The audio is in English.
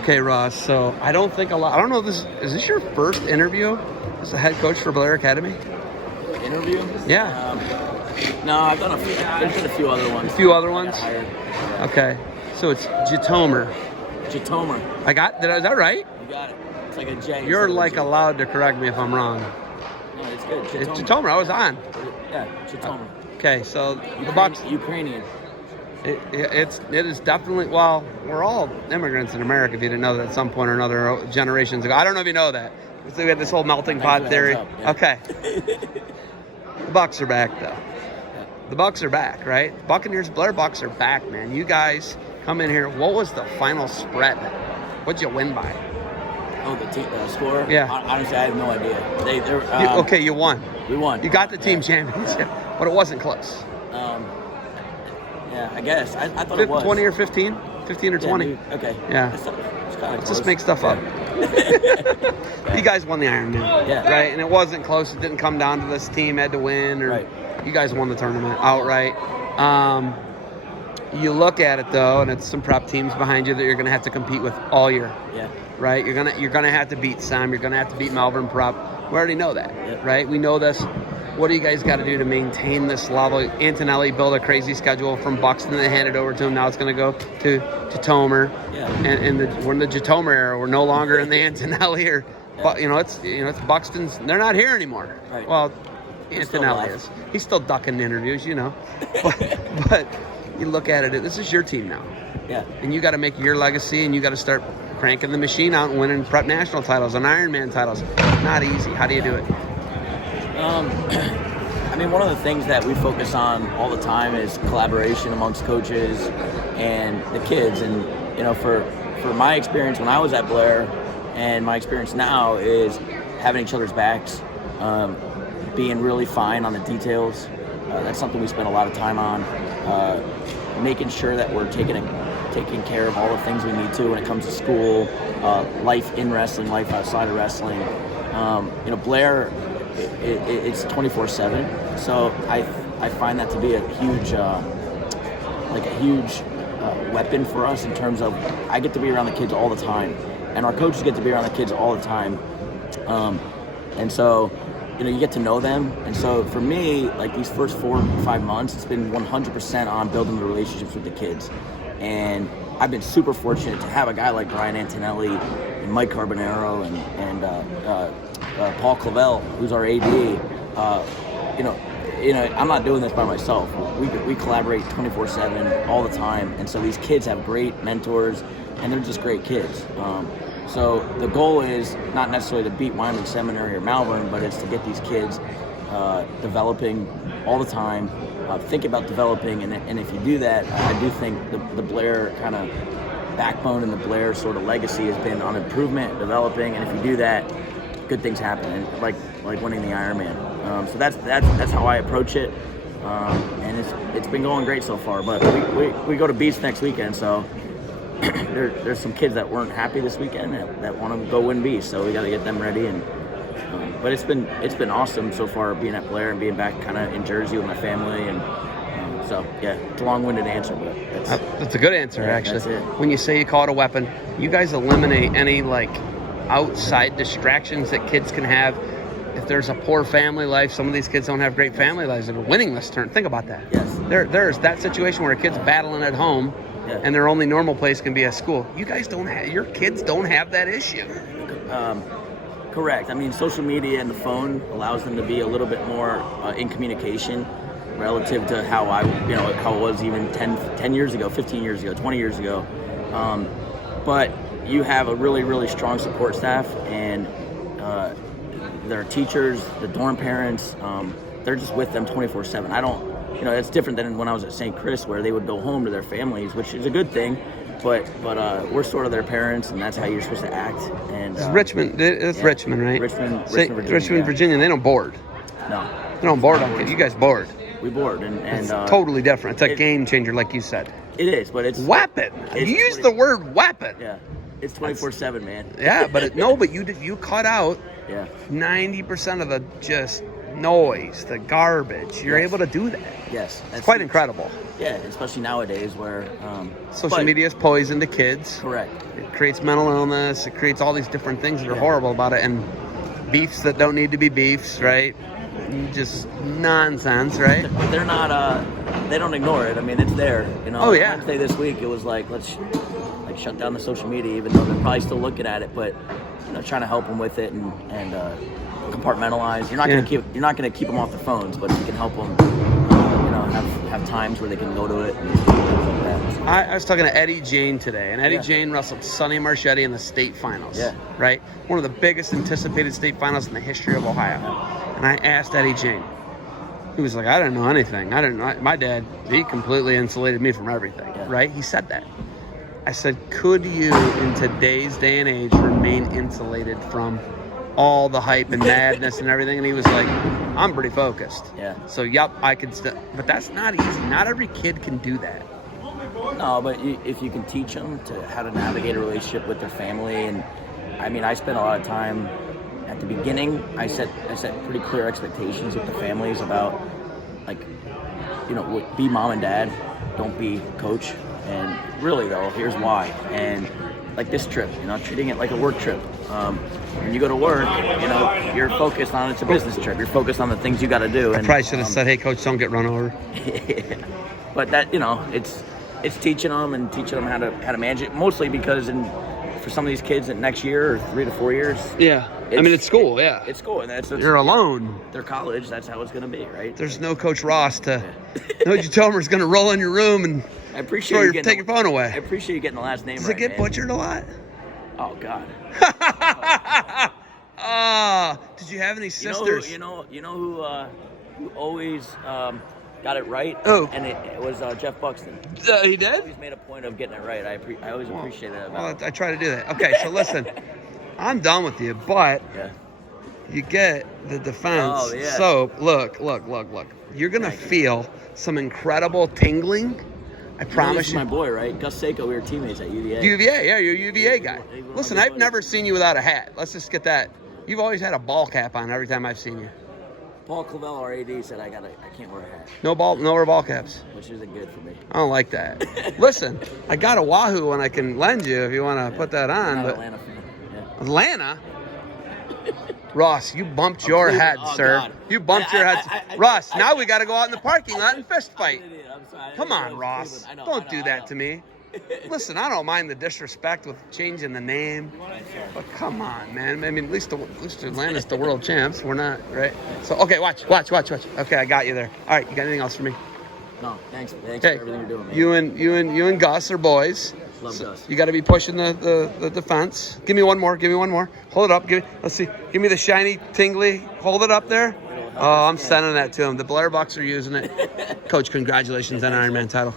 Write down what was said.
Okay, Ross. So I don't know. Is this your first interview as the head coach for Blair Academy? Interview? Yeah. No, I've done a few. There's been a few other ones. A few other ones. Yeah. Okay. So it's Gitomer. Gitomer. Is that right? You got it. It's like a J. You're like allowed to correct me if I'm wrong. No, it's good. Gitomer. It's Gitomer. I was on. Yeah, Gitomer. Okay, so the Bucks. Ukrainian. It is definitely, well, we're all immigrants in America, if you didn't know that at some point or another generations ago. I don't know if you know that. So we had this whole melting pot theory. Yeah. Okay. The Bucks are back, though. The Bucks are back, right? Buccaneers, Blair Bucks are back, man. You guys come in here. What was the final spread? What'd you win by? Oh, the score? Yeah. Honestly, I have no idea. Okay, you won. We won. You got the team championship, but it wasn't close. Yeah, I guess. I thought it was. 20 or 15? 15 or 20? Okay. Yeah. Let's just make stuff up. You guys won the Ironman, right? And it wasn't close. It didn't come down to this team had to win, or you guys won the tournament outright. You look at it though, and it's some prep teams behind you that you're going to have to compete with all year. Yeah. Right. You're gonna have to beat Sam. You're gonna have to beat Melbourne Prep. We already know that, right? We know this. What do you guys got to do to maintain this level? Antonelli built a crazy schedule from Buxton. They handed over to him. Now it's going to go to Gitomer. Yeah. And we're in the Gitomer era. We're no longer in the Antonelli or, it's Buxton's. They're not here anymore. Right. Well, Antonelli is. He's still ducking interviews, but you look at it. This is your team now. Yeah. And you got to make your legacy, and you got to start cranking the machine out and winning prep national titles and Ironman titles. Not easy. How do you do it? I mean, one of the things that we focus on all the time is collaboration amongst coaches and the kids. And, for my experience when I was at Blair and my experience now is having each other's backs, being really fine on the details. That's something we spend a lot of time on, making sure that we're taking care of all the things we need to when it comes to school, life in wrestling, life outside of wrestling. Blair, it's 24/7, so I find that to be a huge weapon for us in terms of I get to be around the kids all the time, and our coaches get to be around the kids all the time, and so you get to know them. And so for me, like these first 4 or 5 months, it's been 100% on building the relationships with the kids, and I've been super fortunate to have a guy like Brian Antonelli and Mike Carbonaro and Paul Clavel, who's our AD. I'm not doing this by myself. We collaborate 24/7 all the time, and so these kids have great mentors, and they're just great kids. So the goal is not necessarily to beat Wyoming Seminary or Malvern, but it's to get these kids developing all the time. Think about developing, and if you do that, I do think the Blair kind of backbone and the Blair sort of legacy has been on improvement, developing, and if you do that, good things happen, and like winning the Ironman. So that's how I approach it, and it's been going great so far. But we go to Beast next weekend, so there's some kids that weren't happy this weekend that want to go win Beast, so we got to get them ready. And but it's been awesome so far being at Blair and being back kind of in Jersey with my family, and so yeah, it's a long-winded answer, but that's a good answer actually. That's it. When you say you call it a weapon, you guys eliminate any outside distractions that kids can have. If there's a poor family life, some of these kids don't have great family lives that are winning this turn. Think about that. Yes. There's that situation where a kid's battling at home, and their only normal place can be at school. You guys your kids don't have that issue. Correct. I mean, social media and the phone allows them to be a little bit more in communication relative to how it was even 10 years ago, 15 years ago, 20 years ago. But you have a really, really strong support staff, and their teachers, the dorm parents, they're just with them 24/7. I don't, it's different than when I was at St. Chris, where they would go home to their families, which is a good thing, but we're sort of their parents, and that's how you're supposed to act. And it's Richmond. It's Richmond, right? Richmond, Virginia. Richmond, Virginia. They don't board. No. They don't board on kids. You guys board. We board, and it's totally different. It's a game changer, like you said. It is, but it's weapon. You use the word weapon. Yeah. It's 24/7, man. Yeah, but you cut out 90% of the just noise, the garbage. You're Yes. able to do that. Yes. It's quite incredible. Yeah, especially nowadays where... Social media is poison to kids. Correct. It creates mental illness. It creates all these different things that are Yeah. horrible about it. And beefs that don't need to be beefs, right? Just nonsense, right? But they're not... they don't ignore it. I mean, it's there. You know, Oh, yeah. Wednesday this week, it was like, let's shut down the social media, even though they're probably still looking at it, but trying to help them with it and compartmentalize. You're not going to keep them off the phones, but you can help them have times where they can go to it and things like that. I was talking to Eddie Jane today, and Eddie Jane wrestled Sonny Marchetti in the state finals. Yeah. Right? One of the biggest anticipated state finals in the history of Ohio. And I asked Eddie Jane. He was like, I didn't know anything. I didn't know. My dad, he completely insulated me from everything. Yeah. Right? He said that. I said, could you, in today's day and age, remain insulated from all the hype and madness and everything? And he was like, I'm pretty focused. Yeah. So, yep, I could still. But that's not easy. Not every kid can do that. No, but if you can teach them how to navigate a relationship with their family, and I mean, I spent a lot of time at the beginning. I set pretty clear expectations with the families about, like, be mom and dad, don't be coach. And really, though, here's why. And like this trip, treating it like a work trip. When you go to work, you're focused on it's a business trip. You're focused on the things you got to do. I probably should have said, hey, coach, don't get run over. But that, it's teaching them how to manage it. Mostly because for some of these kids, in next year or 3 to 4 years. Yeah. It's school, yeah. It's school. And you're alone. They're college. That's how it's going to be, right? There's no Coach Ross to... No Gitomer's going to roll in your room and I appreciate take your phone away. I appreciate you getting the last name Does right, it get man. butchered a lot? Oh, God. Did you have any sisters? You know who always got it right? Oh. And it was Jeff Buxton. He did? He always made a point of getting it right. I always appreciate that about him. Well, I try to do that. Okay, so listen. I'm done with you, but you get the defense. Oh, yeah. So, look. You're going to feel some incredible tingling. I promise This is you. my boy, right? Gus Seiko, we were teammates at UVA. UVA, yeah, you're a UVA guy. Even Listen, my I've buddies. never seen you without a hat. Let's just get that. You've always had a ball cap on every time I've seen you. Paul Clavel, our AD, said I can't wear a hat, No wear ball caps. which isn't good for me. I don't like that. Listen, I got a Wahoo and I can lend you if you want to put that on. Not But Atlanta fan. Yeah. Atlanta? Ross, you bumped your head, Oh, sir. God. You bumped your head. Ross, now we got to go out in the parking lot and fist fight. I'm sorry. Come on, Ross. Don't do that to me. Listen, I don't mind the disrespect with changing the name, but come on, man. I mean, at least Atlanta's the world champs. We're not, right? So, okay, watch. Okay, I got you there. All right, you got anything else for me? No, thanks for Okay, everything you're doing, man. you and Gus are boys. Love Gus. You got to be pushing the defense. Give me one more. Hold it up. Let's see. Give me the shiny, tingly. Hold it up there. Oh, I'm sending that to him. The Blair Bucks are using it. Coach, congratulations on Ironman title.